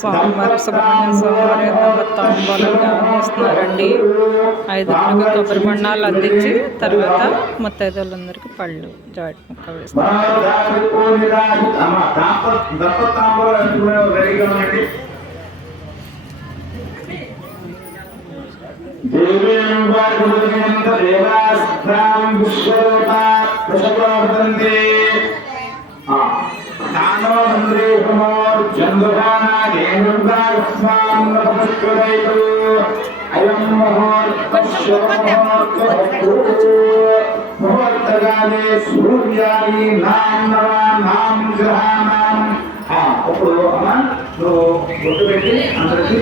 స్వామివారి సుబ్రహ్మణ్య స్వామివారి తాంబూలంగా అందిస్తున్నారండి. 5 కొబ్బరి బొండాలు అందించి తర్వాత ముత్తైదువులందరికీ పళ్ళు జాయింట్ ముక్క వేస్తారు. ముహూర్తకాలే సూర్యాని నాం నవానాం గ్రహాణాం. అప్పుడు అమ్మా నువ్వు గుర్తు పెట్టి అందరికీ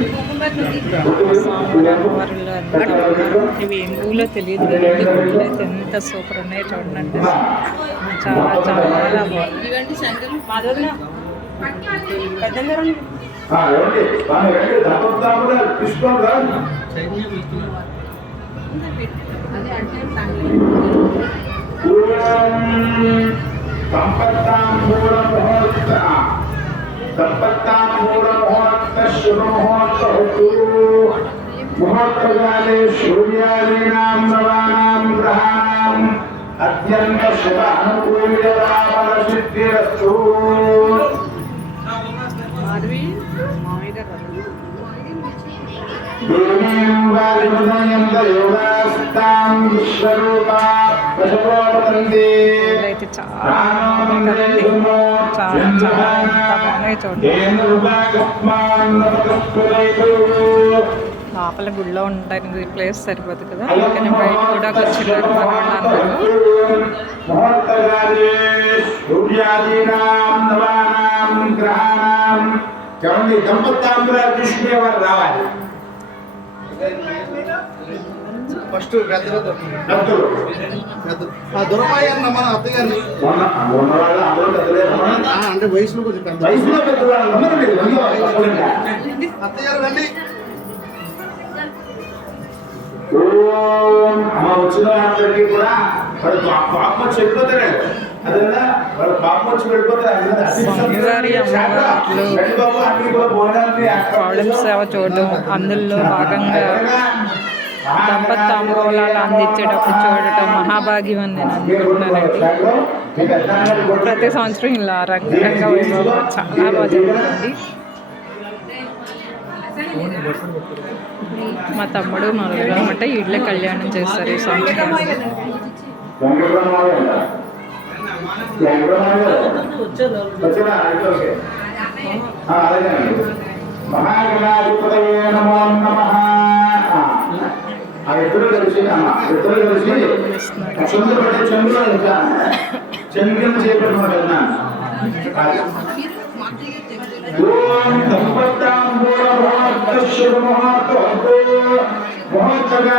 ఇవి ఏం పూలో తెలియదు. పూలు అయితే ఎంత సూపర్ ఉన్నాయో చూడండి. చాలా చాలా బాగుంది. ముహూర్తకాలే సూర్యాదీనాం నవానాం గ్రహాణాం అత్యంత శుభ అనుకూల్యతాఫల సిద్ధిరస్తు. దేవీం వాయుమదయంత యోగాస్తాం విశ్వరూపా ప్రసవోపతంతే. లోపల గుడిలో ఉండడానికి ప్లేస్ సరిపోదు కదా, అందుకని బయట కూడా వచ్చినారు మన వాళ్ళందరూ. దంపతాంబులు రావాలి. ఫస్ట్ దొరమాయి అన్న మన అత్తగారిని అంటే వయసులో కొంచెం పెద్ద అత్తగారు రండి. అమ్మ వచ్చిన వాళ్ళందరికీ కూడా వాడు పాపం వచ్చి వెళ్ళిపోతాడు. అదేనా వాడు పాపం వచ్చి వెళ్ళిపోతాడు. పౌళం సేవ చూడడం, అందులో భాగంగా దంపతి తాంబూలాలు అందించేటప్పుడు చూడటం మహాభాగ్యం అని నేను అనుకుంటున్నానండి. ప్రతి సంవత్సరం ఇలా రంగరంగా చాలా బాగా జరుగుతుంది. మా తమ్ముడు మా అనమాట ఇళ్ళే కళ్యాణం చేస్తారు ఈ సంవత్సరం. ఇద్దరు కలిసి చంద్రులు చేపట్టుకుంటున్నా. ముహూర్తగా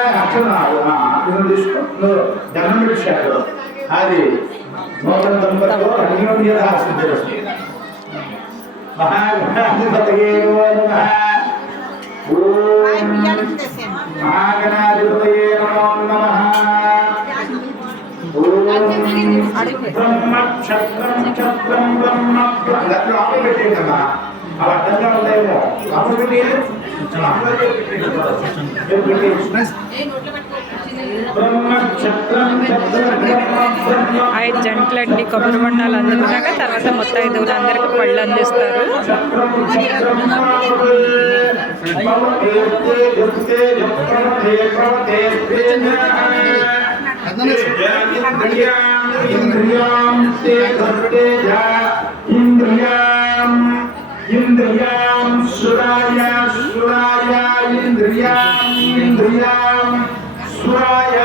దండం పెట్టాడు. అది నూతన దంపతులు అన్యోన్యత సిద్ధిరస్తు. మహాగణాధిపతయే మహాగణాధిపతయే నమో నమః. బ్రహ్మ క్షత్రం క్షత్రం బ్రహ్మ ఆపలు పెట్టేదమ్మా. అవి అడ్డంగా ఉంటాయేమో ఆపలు పెట్టి ఐదు జంటలండి కొబ్బరి బొండాలు అందుకున్నాక తర్వాత ముత్తైదువులు అందరికి పళ్ళు అందిస్తారు. ఇంద్రియాం సురాయ సురాయ ఇంద్రియాం ఇంద్రియాం సురాయ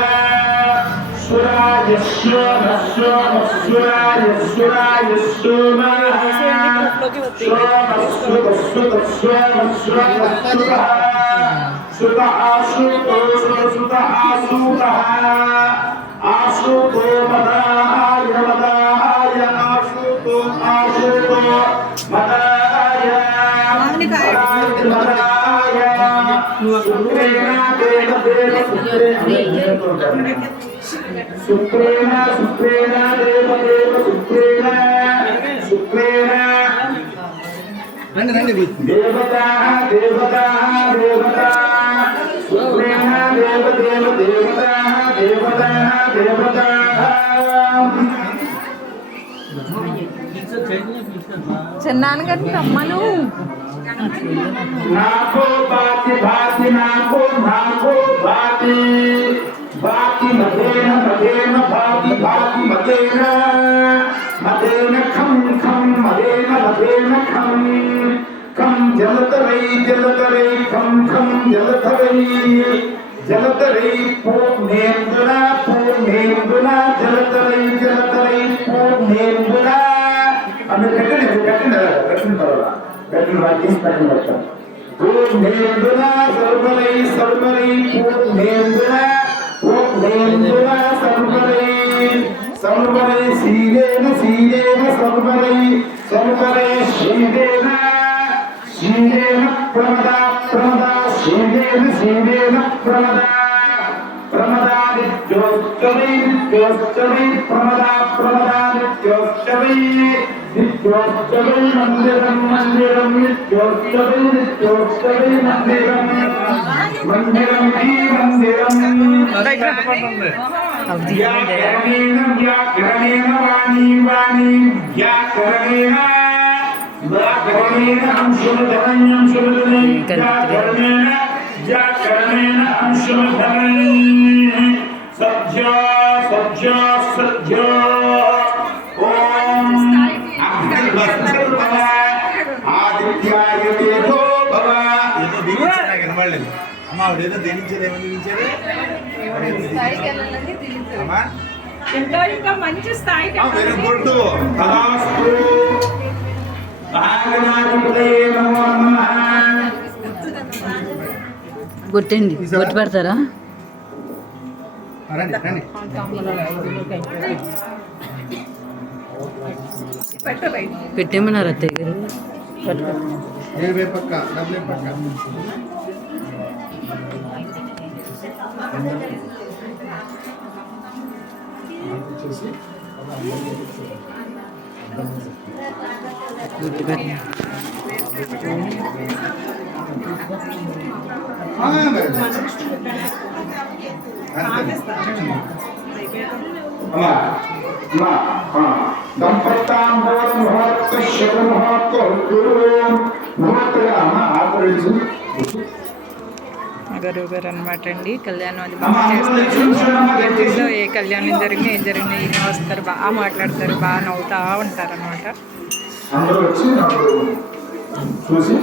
సురాయ సోమ సోమ సురాయ సురాయ సోమ సోమ సుత సుత సోమ సుత సుత సుత ఆసుతో సుత ఆసుత ఆసుతో మదాయ మదాయ ఆసుతో ఆసుతో మదాయ సుప్రేణ సుప్రేణ దేవ దేవ సుప్రేణ సుప్రేణ రండి రండి దేవతా దేవతా దేవతా సుప్రేమ దేవ దేవ దేవతా దేవతా దేవతా చిన్నాన్నగారిని రమ్మను. నాకో బాతి బాతి నాకో నాకో బాతి బాతి మదేన మదేన బాతి బాతి మదేన మదేన ఖం ఖం మదేన మదేన ఖం ఖం జలతరై జలతరై ఖం ఖం జలతరై జలతరై పూర్ణేందున పూర్ణేందున జలతరై జలతరై పూర్ణేందున అన్న పెట్టండి పర్వాలా పెట్టండి వాటిని పెట్టండి పూర్ణేందున సర్వరై సర్వరై పూర్ణేందున పూర్ణేందున సర్వరై సర్వరై శ్రీరేణ శ్రీరేణ సర్వరై సర్వరై శ్రీరేణ శ్రీరేణ ప్రమదా ప్రమదా శ్రీరేణ శ్రీరేణ ప్రమదా ప్రమదా నిత్యోత్సవై నిత్యోత్సవై ప్రమదా ప్రమదా నిత్యోత్సవై నిత్యోత్సవై మందిరం మందిరం నిత్యోత్సవై నిత్యోత్సవై మందిరం మందిరం ఈ మందిరం వ్యాకరణేన వ్యాకరణేన వాణీ వాణీ వ్యాకరణేన వ్యాకరణేన అంశుమధనై అంశుమధనై వ్యాకరణేన వ్యాకరణేన అంశుమధనై సత్యా సత్యా సత్యా ఓం అగ్నివస్త్రం భవ ఆదిత్యాయ తేజో భవ. ఏదో దీవించారు నాకు వినబడలేదు అమ్మ ఆవిడేదో దీవించారు ఏమని దీవించారు అమ్మా ఇంకా మంచి స్థాయికి వెరీ గుడ్ తదాస్తు భాగనాధిపతయే నమో నమః. కొట్టండి కొట్టి పెడతారా? రండి రండి పెట్టేమన్నారు అత్తయ్య గారు. ఏ పక్క డబ్బులే పక్క కొట్టి పెట్టండి. గురువు గారు అనమాట అండి. కళ్యాణం అది బాగా చేస్తారు. ఇంట్లో ఏ కళ్యాణం జరిగినా ఏం జరిగినా ఈయన వస్తారు, బాగా మాట్లాడతారు, బాగా నవ్వుతూ ఉంటారు అనమాట. అందరూ వచ్చి చూసి